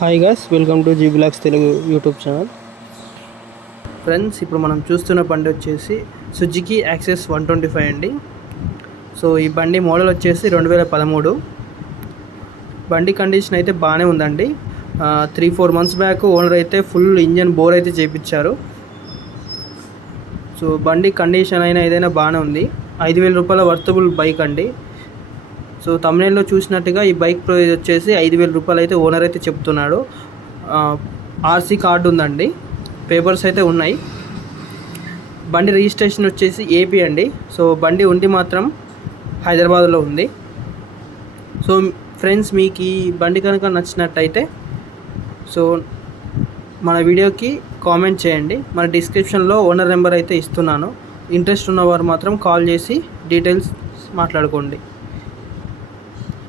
Hi guys welcome to G blogs Telugu YouTube channel friends ఇప్పుడు మనం చూస్తున్న బండి వచ్చేసి Suzuki Access one twenty five అండి. సో ఈ బండి మోడల్ వచ్చేసి రెండు వేల పదమూడు. బండి కండిషన్ అయితే బాగానే ఉందండి. Three four months back owner అయితే ఫుల్ ఇంజన్ బోర్ అయితే చేయించారు సో బండి కండిషన్ అయినా ఏదైనా బాగానే ఉంది. ఐదు వేల రూపాయల వర్తబుల్ బైక్ అండి. సో తమిళంలో చూసినట్టుగా ఈ బైక్ ప్రైజ్ వచ్చేసి ఐదు వేల రూపాయలు అయితే ఓనర్ అయితే చెప్తున్నాడు. ఆర్సీ కార్డు ఉందండి. పేపర్స్ అయితే ఉన్నాయి. బండి రిజిస్ట్రేషన్ వచ్చేసి ఏపీ అండి. సో బండి ఉండి మాత్రం హైదరాబాద్లో ఉంది. సో ఫ్రెండ్స్ మీకు ఈ బండి కనుక నచ్చినట్టయితే సో మన వీడియోకి కామెంట్ చేయండి. మన డిస్క్రిప్షన్లో ఓనర్ నెంబర్ అయితే ఇస్తున్నాను. ఇంట్రెస్ట్ ఉన్నవారు మాత్రం కాల్ చేసి డీటెయిల్స్ మాట్లాడుకోండి.